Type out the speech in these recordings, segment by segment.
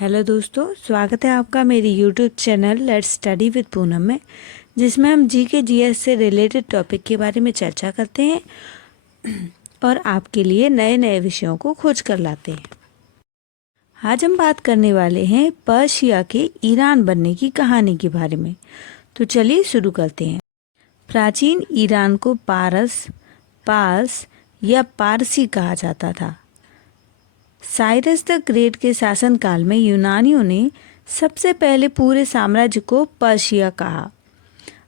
Hello दोस्तों, स्वागत है आपका मेरी YouTube channel let's study with Poonam में, जिसमें हम जीके जीएस से रिलेटेड टॉपिक के बारे में चर्चा करते हैं और आपके लिए नए नए विषयों को खोज कर लाते हैं। आज हम बात करने वाले हैं पर्शिया के ईरान बनने की कहानी के बारे में। तो चलिए शुरू करते हैं। प्राचीन ईरान को पार्स या पारसी कहा जाता था। साइरस द ग्रेट के शासनकाल में यूनानियों ने सबसे पहले पूरे साम्राज्य को पर्शिया कहा।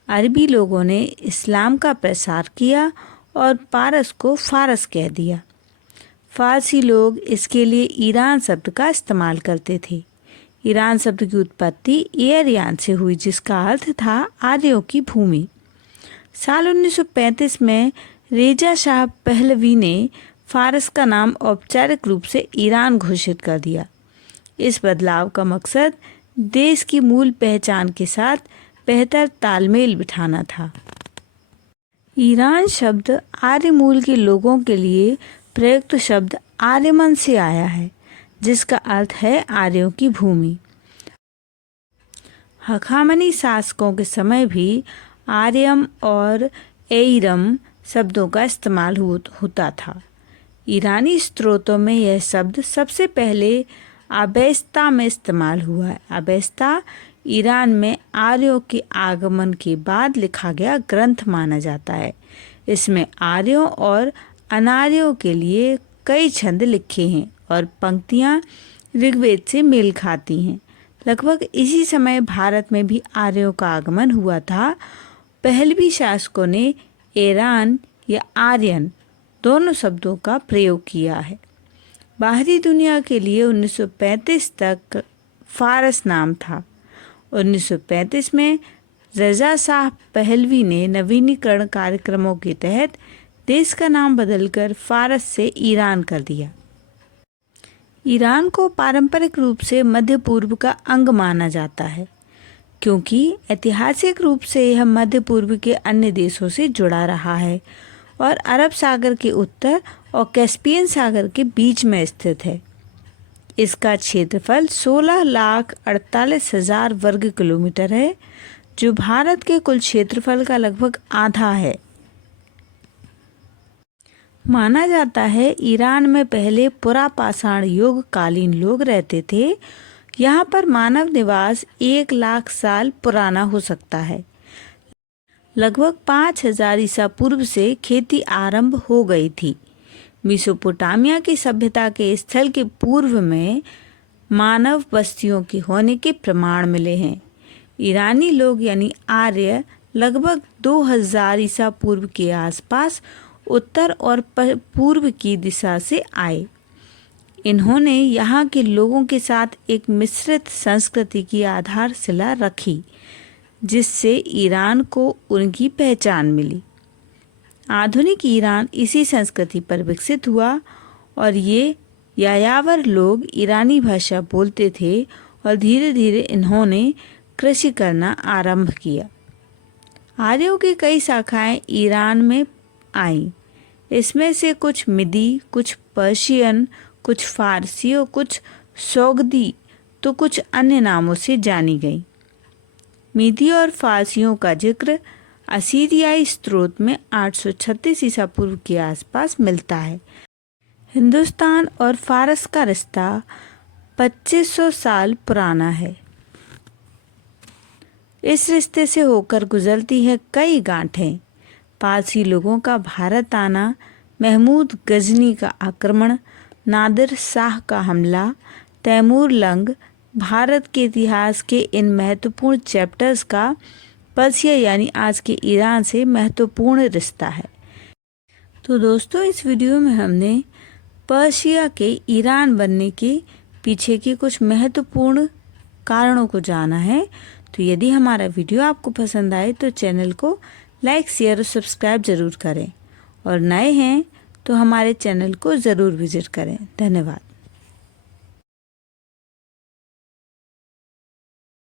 अरबी लोगों ने इस्लाम का प्रसार किया और पारस को फारस कह दिया। फारसी लोग इसके लिए ईरान शब्द का इस्तेमाल करते थे। ईरान शब्द की उत्पत्ति एरियान से हुई, जिसका अर्थ था आर्यों की भूमि। साल 1935 में रेजा शाह पहलवी ने फारस का नाम औपचारिक रूप से ईरान घोषित कर दिया। इस बदलाव का मकसद देश की मूल पहचान के साथ बेहतर तालमेल बिठाना था। ईरान शब्द आर्य मूल के लोगों के लिए प्रयुक्त शब्द आर्यमन से आया है, जिसका अर्थ है आर्यों की भूमि। हखामनी शासकों के समय भी आर्यम और एइरम शब्दों का इस्तेमाल होता था। ईरानी स्रोतों में यह शब्द सबसे पहले अबेस्ता में इस्तेमाल हुआ है। अबेस्ता ईरान में आर्यों के आगमन के बाद लिखा गया ग्रंथ माना जाता है। इसमें आर्यों और अनार्यों के लिए कई छंद लिखे हैं और पंक्तियाँ ऋग्वेद से मेल खाती हैं। लगभग इसी समय भारत में भी आर्यों का आगमन हुआ था। पहलवी शासकों ने ईरान या आर्यन दोनों शब्दों का प्रयोग किया है। बाहरी दुनिया के लिए 1935 तक फारस नाम था। 1935 में रज़ा शाह पहलवी ने नवीनीकरण कार्यक्रमों के तहत देश का नाम बदलकर फारस से ईरान कर दिया। ईरान को पारंपरिक रूप से मध्य पूर्व का अंग माना जाता है, क्योंकि ऐतिहासिक रूप से यह मध्य पूर्व के अन्य देशों से जुड़ा रहा है और अरब सागर के उत्तर और कैस्पियन सागर के बीच में स्थित है। इसका क्षेत्रफल 16,48,000 वर्ग किलोमीटर है, जो भारत के कुल क्षेत्रफल का लगभग आधा है। माना जाता है ईरान में पहले पुरापाषाण युग कालीन लोग रहते थे। यहाँ पर मानव निवास 1 लाख साल पुराना हो सकता है। लगभग 5000 ईसा पूर्व से खेती आरंभ हो गई थी। मेसोपोटामिया की सभ्यता के स्थल के पूर्व में मानव बस्तियों के होने के प्रमाण मिले हैं। ईरानी लोग यानी आर्य लगभग 2000 ईसा पूर्व के आसपास उत्तर और पूर्व की दिशा से आए। इन्होंने यहाँ के लोगों के साथ एक मिश्रित संस्कृति की आधारशिला रखी, जिससे ईरान को उनकी पहचान मिली। आधुनिक ईरान इसी संस्कृति पर विकसित हुआ और ये यायावर लोग ईरानी भाषा बोलते थे और धीरे धीरे इन्होंने कृषि करना आरंभ किया। आर्यों की कई शाखाएं ईरान में आईं। इसमें से कुछ मिदी, कुछ पर्शियन, कुछ फारसी और कुछ सोगदी, तो कुछ अन्य नामों से जानी गई। मीदी और फारसियों का जिक्र असीरियाई स्रोत में 836 ईसा पूर्व के आसपास मिलता है। हिंदुस्तान और फारस का रिश्ता 2500 साल पुराना है। इस रिश्ते से होकर गुजरती है कई गांठें। पारसी लोगों का भारत आना, महमूद गजनी का आक्रमण, नादिर शाह का हमला, तैमूर लंग, भारत के इतिहास के इन महत्वपूर्ण चैप्टर्स का पर्शिया यानी आज के ईरान से महत्वपूर्ण रिश्ता है। तो दोस्तों, इस वीडियो में हमने पर्शिया के ईरान बनने के पीछे के कुछ महत्वपूर्ण कारणों को जाना है। तो यदि हमारा वीडियो आपको पसंद आए तो चैनल को लाइक, शेयर और सब्सक्राइब ज़रूर करें और नए हैं तो हमारे चैनल को ज़रूर विजिट करें। धन्यवाद।